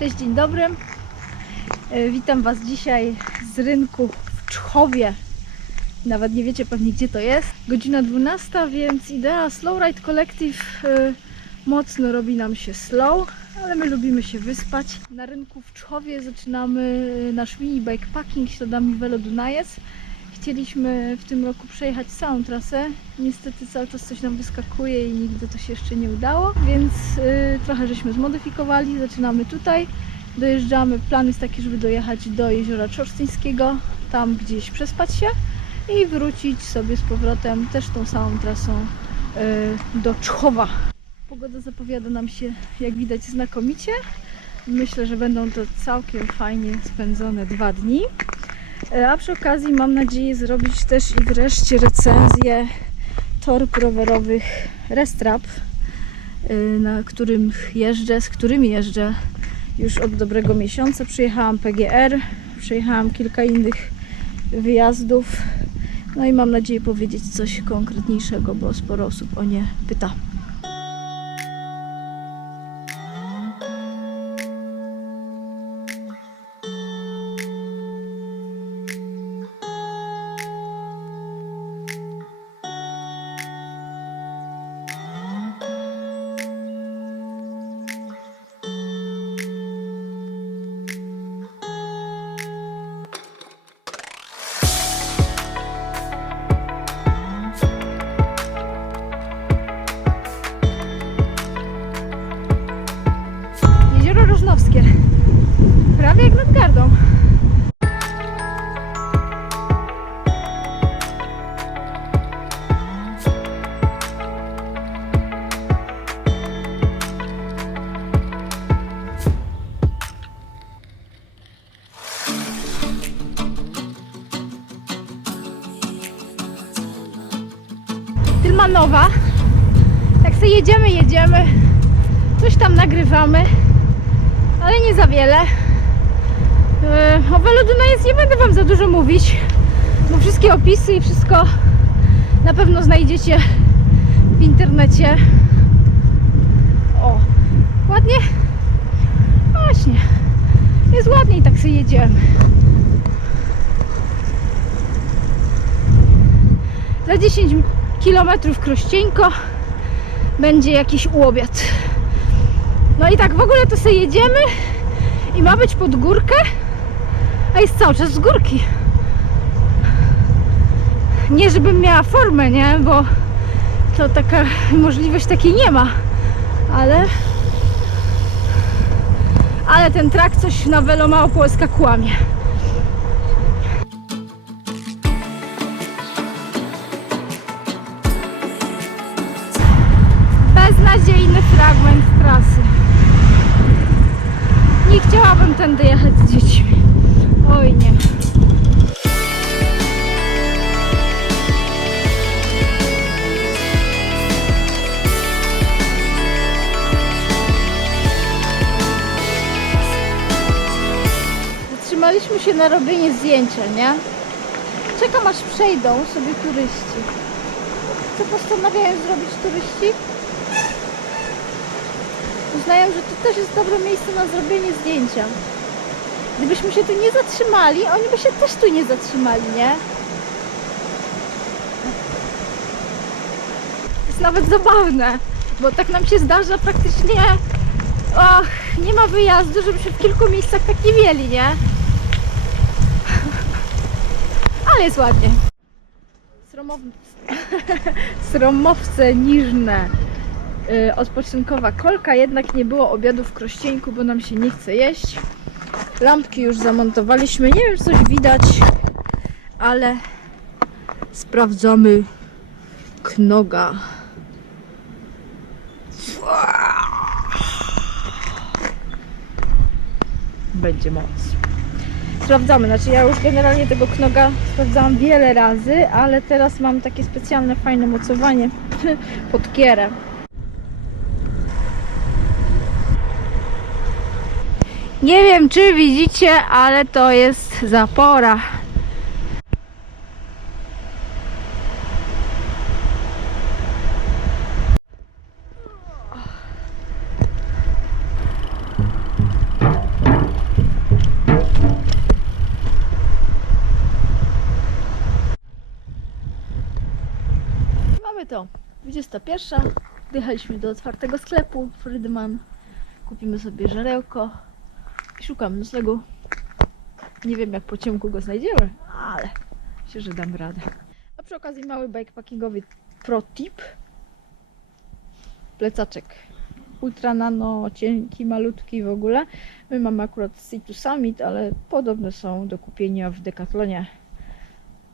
Cześć, dzień dobry. E, Witam Was dzisiaj z rynku w Czchowie. Nawet nie wiecie pewnie gdzie to jest. Godzina 12, więc idea Slow Ride Collective e, mocno robi nam się slow, ale my lubimy się wyspać. Na rynku w Czchowie zaczynamy e, nasz mini bikepacking śladami Velo Dunajec. Chcieliśmy w tym roku przejechać całą trasę. Niestety cały czas coś nam wyskakuje i nigdy to się jeszcze nie udało, więc y, trochę żeśmy zmodyfikowali. Zaczynamy tutaj, dojeżdżamy. Plan jest taki, żeby dojechać do jeziora Czorstyńskiego, tam gdzieś przespać się i wrócić sobie z powrotem też tą samą trasą y, do Czchowa. Pogoda zapowiada nam się, jak widać, znakomicie. Myślę, że będą to całkiem fajnie spędzone dwa dni. E, A przy okazji mam nadzieję zrobić też i wreszcie recenzję torb rowerowych Restrap, y, na którym jeżdżę, z którymi jeżdżę już od dobrego miesiąca. Przyjechałam PGR, przyjechałam kilka innych wyjazdów. No i mam nadzieję powiedzieć coś konkretniejszego, bo sporo osób o nie pyta. Gardą. Tylmanowa. Tak sobie jedziemy, jedziemy. Coś tam nagrywamy ale nie za wiele. Yy, O Velo Dunajec nie będę Wam za dużo mówić, bo wszystkie opisy i wszystko na pewno znajdziecie w internecie. O, ładnie? Właśnie, jest ładnie i tak sobie jedziemy. Za 10 km krościeńko będzie jakiś łobiat. No i tak w ogóle to sobie jedziemy i ma być pod górkę, a jest cały czas z górki. Nie żebym miała formę, nie? Bo to taka możliwość takiej nie ma. Ale ale ten trak coś na Velo Małopolska kłamie. Beznadziejny fragment trasy. Nie chciałabym tędy jechać z dziećmi. Oj nie. Zatrzymaliśmy się na robienie zdjęcia, nie? Czekam aż przejdą sobie turyści. Co postanawiają zrobić turyści? uznają, że to też jest dobre miejsce na zrobienie zdjęcia. Gdybyśmy się tu nie zatrzymali, oni by się też tu nie zatrzymali, nie? Jest nawet zabawne, bo tak nam się zdarza praktycznie och, nie ma wyjazdu, żebyśmy w kilku miejscach tak nie mieli, nie? Ale jest ładnie. Sromow... Sromowce niżne y, odpoczynkowa kolka, jednak nie było obiadu w Krościeńku, bo nam się nie chce jeść. Lampki już zamontowaliśmy, nie wiem coś widać, ale sprawdzamy knoga. Będzie moc. Sprawdzamy, znaczy ja już generalnie tego knoga sprawdzałam wiele razy, ale teraz mam takie specjalne fajne mocowanie pod kierę. Nie wiem, czy widzicie, ale to jest zapora. Mamy to. 21. Wjechaliśmy do otwartego sklepu Friedman. Kupimy sobie żarełko i szukamy noclegu. Nie wiem jak po ciemku go znajdziemy, ale myślę, że dam radę. A przy okazji mały bikepackingowy pro tip. Plecaczek ultra nano, cienki, malutki w ogóle. My mamy akurat C2 Summit, ale podobne są do kupienia w Decathlonie.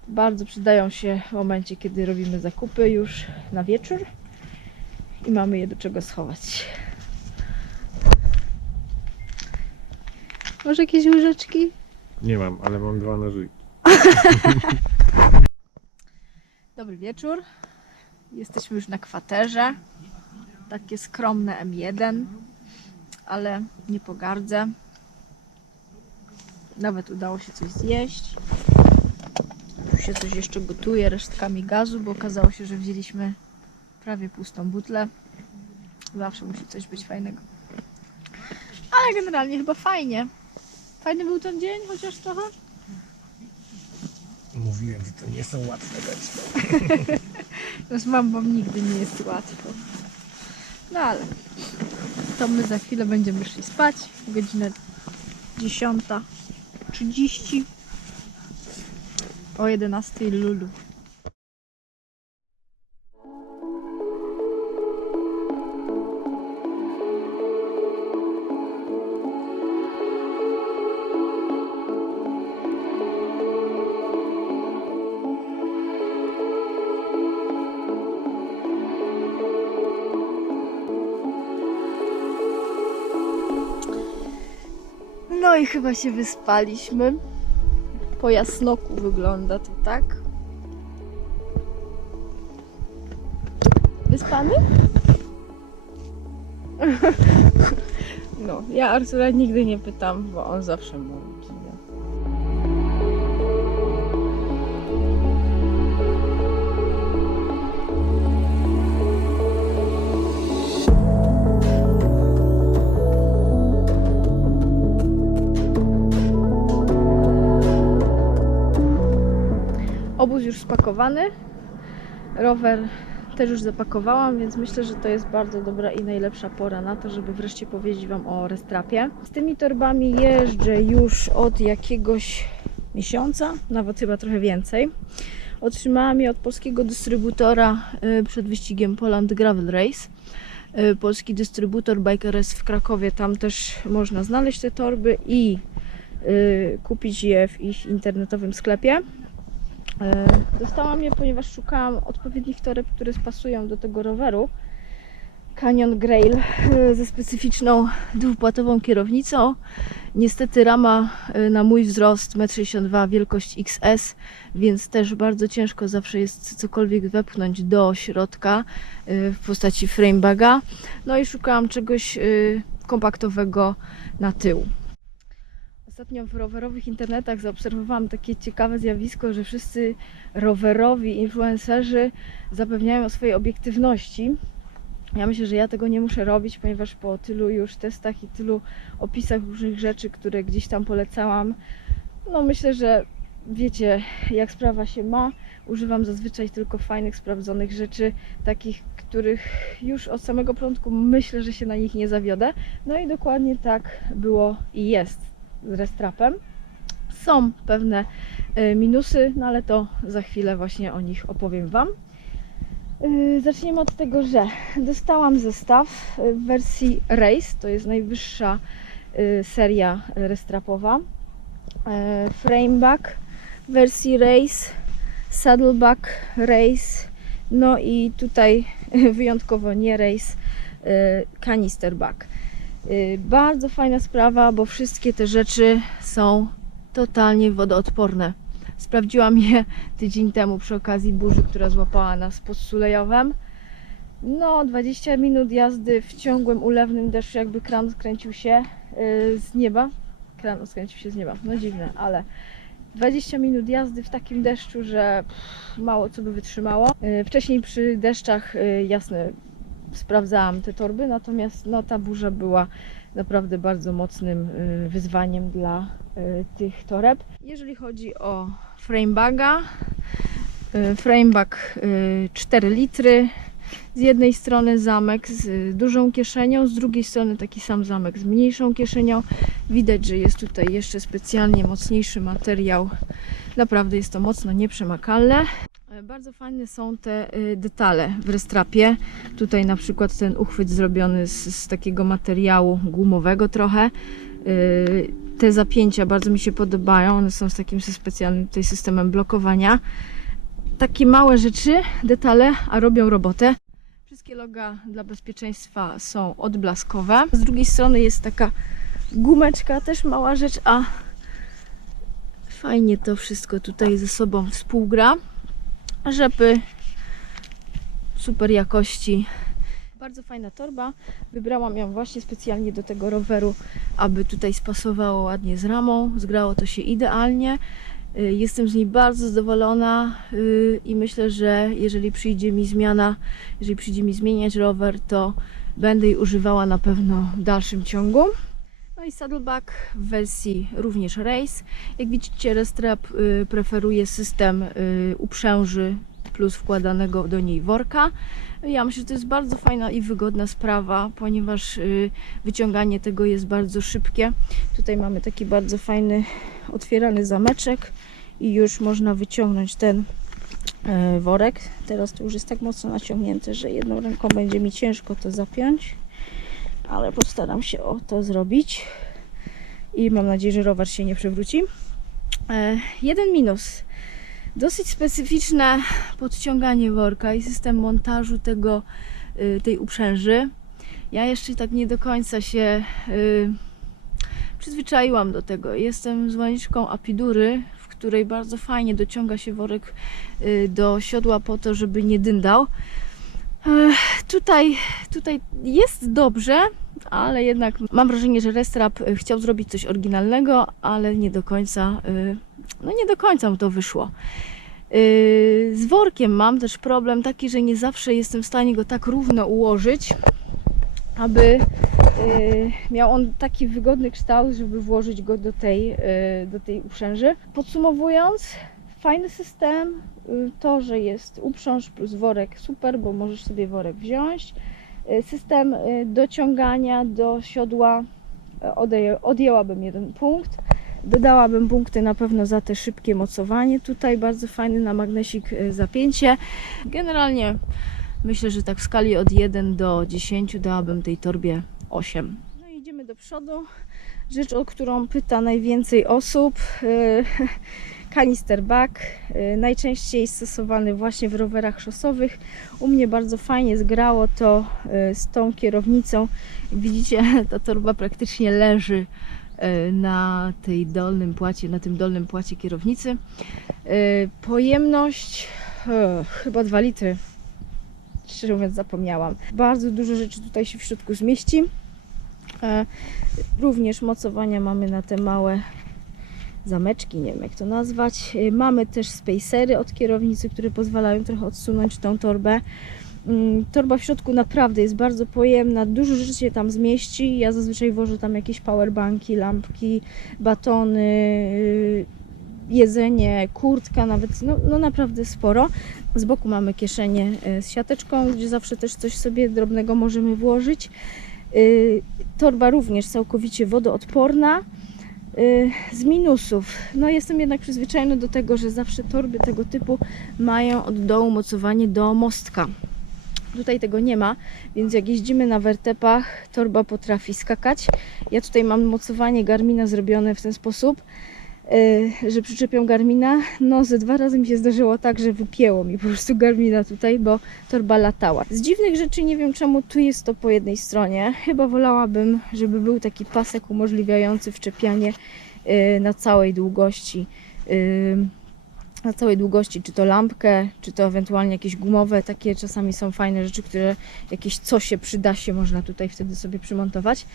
Bardzo przydają się w momencie, kiedy robimy zakupy już na wieczór i mamy je do czego schować. Może jakieś łyżeczki? Nie mam, ale mam dwa nożyki. Dobry wieczór. Jesteśmy już na kwaterze. Takie skromne M1, ale nie pogardzę. Nawet udało się coś zjeść. Tu się coś jeszcze gotuje resztkami gazu, bo okazało się, że wzięliśmy prawie pustą butlę. Zawsze musi coś być fajnego. Ale generalnie chyba fajnie. Fajny był ten dzień, chociaż trochę. Mówiłem, że to nie są łatwe rzeczy. No z mamą nigdy nie jest łatwo. No ale to my za chwilę będziemy szli spać. Godzina 10.30. O 11 lulu. I chyba się wyspaliśmy. Po jasnoku wygląda to tak. Wyspany? No, ja Artura nigdy nie pytam, bo on zawsze mówi. Już spakowany. Rower też już zapakowałam, więc myślę, że to jest bardzo dobra i najlepsza pora na to, żeby wreszcie powiedzieć Wam o restrapie. Z tymi torbami jeżdżę już od jakiegoś miesiąca, nawet chyba trochę więcej. Otrzymałam je od polskiego dystrybutora y, przed wyścigiem Poland Gravel Race. Y, Polski dystrybutor Bikeres w Krakowie, tam też można znaleźć te torby i y, kupić je w ich internetowym sklepie. E, Dostałam je, ponieważ szukałam odpowiednich toreb, które pasują do tego roweru. Canyon Grail e, ze specyficzną dwupłatową kierownicą. Niestety rama e, na mój wzrost 1,62 m, wielkość XS, więc też bardzo ciężko zawsze jest cokolwiek wepchnąć do środka w postaci framebaga. No i szukałam czegoś kompaktowego na tył. Ostatnio w rowerowych internetach zaobserwowałam takie ciekawe zjawisko, że wszyscy rowerowi influencerzy zapewniają o swojej obiektywności. Ja myślę, że ja tego nie muszę robić, ponieważ po tylu już testach i tylu opisach różnych rzeczy, które gdzieś tam polecałam, no myślę, że wiecie, jak sprawa się ma. Używam zazwyczaj tylko fajnych, sprawdzonych rzeczy, takich, których już od samego początku myślę, że się na nich nie zawiodę. No i dokładnie tak było i jest z restrapem. Są pewne e, minusy, no ale to za chwilę właśnie o nich opowiem Wam. Yy, Zaczniemy od tego, że dostałam zestaw yy, w wersji Race, to jest najwyższa seria restrapowa. Frameback wersji Race, Saddleback Race, no i tutaj wyjątkowo nie Race, Canisterback. Yy, Bardzo fajna sprawa, bo wszystkie te rzeczy są totalnie wodoodporne. Sprawdziłam je tydzień temu przy okazji burzy, która złapała nas pod Sulejowem. No, 20 minut jazdy w ciągłym, ulewnym deszczu, jakby kran skręcił się yy, z nieba. Kran skręcił się z nieba, no dziwne, ale 20 minut jazdy w takim deszczu, że mało co by wytrzymało. Yy, Wcześniej przy deszczach, jasne, sprawdzałam te torby, natomiast no, ta burza była naprawdę bardzo mocnym y, wyzwaniem dla y, tych toreb. Jeżeli chodzi o framebaga, y, framebag y, 4 litry, Z jednej strony zamek z dużą kieszenią, z drugiej strony taki sam zamek z mniejszą kieszenią. Widać, że jest tutaj jeszcze specjalnie mocniejszy materiał. Naprawdę jest to mocno nieprzemakalne. E, Bardzo fajne są te y, detale w restrapie. Tutaj na przykład ten uchwyt zrobiony z, z takiego materiału gumowego trochę. Y, Te zapięcia bardzo mi się podobają. One są z takim specjalnym tutaj systemem blokowania. Takie małe rzeczy, detale, a robią robotę. Wszystkie loga dla bezpieczeństwa są odblaskowe. Z drugiej strony jest taka gumeczka, też mała rzecz, a fajnie to wszystko tutaj ze sobą współgra. Rzepy super jakości. Bardzo fajna torba. Wybrałam ją właśnie specjalnie do tego roweru, aby tutaj spasowało ładnie z ramą. Zgrało to się idealnie. Y, Jestem z niej bardzo zadowolona y, i myślę, że jeżeli przyjdzie mi zmiana, jeżeli przyjdzie mi zmieniać rower, to będę jej używała na pewno w dalszym ciągu. I saddleback w wersji również race. Jak widzicie, Restrap y, preferuje system y, uprzęży plus wkładanego do niej worka. Ja myślę, że to jest bardzo fajna i wygodna sprawa, ponieważ y, wyciąganie tego jest bardzo szybkie. Tutaj mamy taki bardzo fajny otwierany zameczek i już można wyciągnąć ten worek. Teraz to już jest tak mocno naciągnięte, że jedną ręką będzie mi ciężko to zapiąć, ale postaram się o to zrobić i mam nadzieję, że rower się nie przewróci. E, Jeden minus. Dosyć specyficzne podciąganie worka i system montażu tego, y, tej uprzęży. Ja jeszcze tak nie do końca się y, przyzwyczaiłam do tego. Jestem zwolenniczką apidury, w której bardzo fajnie dociąga się worek y, do siodła po to, żeby nie dyndał. Tutaj, tutaj jest dobrze, ale jednak mam wrażenie, że Restrap y, chciał zrobić coś oryginalnego, ale nie do końca, y, no nie do końca mu to wyszło. Y, Z workiem mam też problem taki, że nie zawsze jestem w stanie go tak równo ułożyć, aby miał on taki wygodny kształt, żeby włożyć go do tej, do tej uprzęży. Podsumowując, fajny system. Y, To, że jest uprząż plus worek, super, bo możesz sobie worek wziąć. Y, System y, dociągania do siodła odję, odjęłabym jeden punkt. Dodałabym punkty na pewno za te szybkie mocowanie. Tutaj bardzo fajny na magnesik zapięcie. Generalnie myślę, że tak w skali od 1 do 10 dałabym tej torbie 8. No idziemy do przodu. Rzecz, o którą pyta najwięcej osób. Kanister back, y, najczęściej stosowany właśnie w rowerach szosowych. U mnie bardzo fajnie zgrało to y, z tą kierownicą. Widzicie, ta torba praktycznie leży y, na tej dolnym płacie, na tym dolnym płacie kierownicy. Pojemność e, chyba 2 litry. Szczerze mówiąc zapomniałam. Bardzo dużo rzeczy tutaj się w środku zmieści. E, Również mocowania mamy na te małe zameczki, nie wiem jak to nazwać. Y, Mamy też spacery od kierownicy, które pozwalają trochę odsunąć tą torbę. Mm, Torba w środku naprawdę jest bardzo pojemna, dużo rzeczy się tam zmieści. Ja zazwyczaj wożę tam jakieś powerbanki, lampki, batony, y, jedzenie, kurtka nawet, no, no naprawdę sporo. Z boku mamy kieszenię y, z siateczką, gdzie zawsze też coś sobie drobnego możemy włożyć. Torba również całkowicie wodoodporna. Y, Z minusów, no jestem jednak przyzwyczajona do tego, że zawsze torby tego typu mają od dołu mocowanie do mostka. Tutaj tego nie ma, więc jak jeździmy na wertepach, torba potrafi skakać. Ja tutaj mam mocowanie Garmina zrobione w ten sposób, że przyczepią Garmina. No, ze dwa razy mi się zdarzyło tak, że wypięło mi po prostu Garmina tutaj, bo torba latała. Z dziwnych rzeczy nie wiem czemu tu jest to po jednej stronie. Chyba wolałabym, żeby był taki pasek umożliwiający wczepianie y, na całej długości. Na całej długości, czy to lampkę, czy to ewentualnie jakieś gumowe, takie czasami są fajne rzeczy, które jakieś co się przyda się można tutaj wtedy sobie przymontować.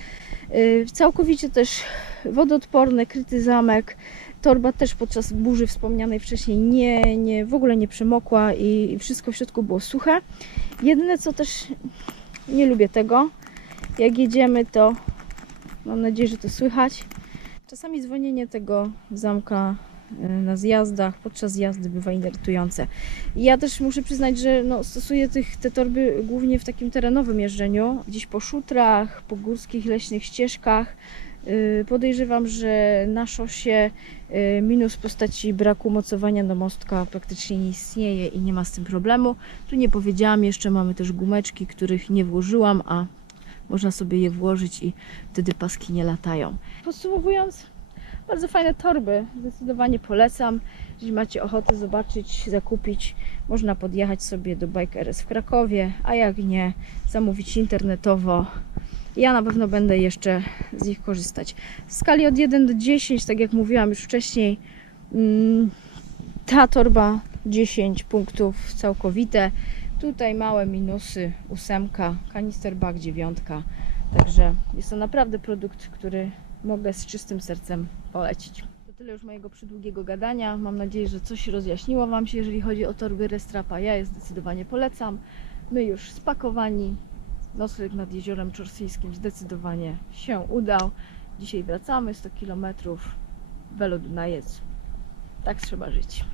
Y, Całkowicie też wodoodporny, kryty zamek. Torba też podczas burzy wspomnianej wcześniej nie, nie, w ogóle nie przemokła i wszystko w środku było suche. Jedyne co też nie lubię tego, jak jedziemy to mam nadzieję, że to słychać. Czasami dzwonienie tego zamka na zjazdach, podczas jazdy bywa irytujące. Ja też muszę przyznać, że no, stosuję tych, te torby głównie w takim terenowym jeżdżeniu, gdzieś po szutrach, po górskich, leśnych ścieżkach. Y, Podejrzewam, że na szosie y, minus w postaci braku mocowania do mostka praktycznie nie istnieje i nie ma z tym problemu. Tu nie powiedziałam, jeszcze mamy też gumeczki, których nie włożyłam, a można sobie je włożyć i wtedy paski nie latają. Podsumowując, bardzo fajne torby, zdecydowanie polecam. Jeśli macie ochotę zobaczyć, zakupić, można podjechać sobie do Bike RS w Krakowie, a jak nie, zamówić internetowo. Ja na pewno będę jeszcze z nich korzystać. W skali od 1 do 10, tak jak mówiłam już wcześniej, mm, ta torba 10 punktów całkowite. Tutaj małe minusy, ósemka, kanister bag dziewiątka. Także jest to naprawdę produkt, który mogę z czystym sercem polecić. To tyle już mojego przydługiego gadania. Mam nadzieję, że coś rozjaśniło Wam się, jeżeli chodzi o torby Restrapa. Ja je zdecydowanie polecam. My już spakowani. Nocleg nad jeziorem Czorsyjskim zdecydowanie się udał. Dzisiaj wracamy 100 km. Welo Dunajec. Tak trzeba żyć.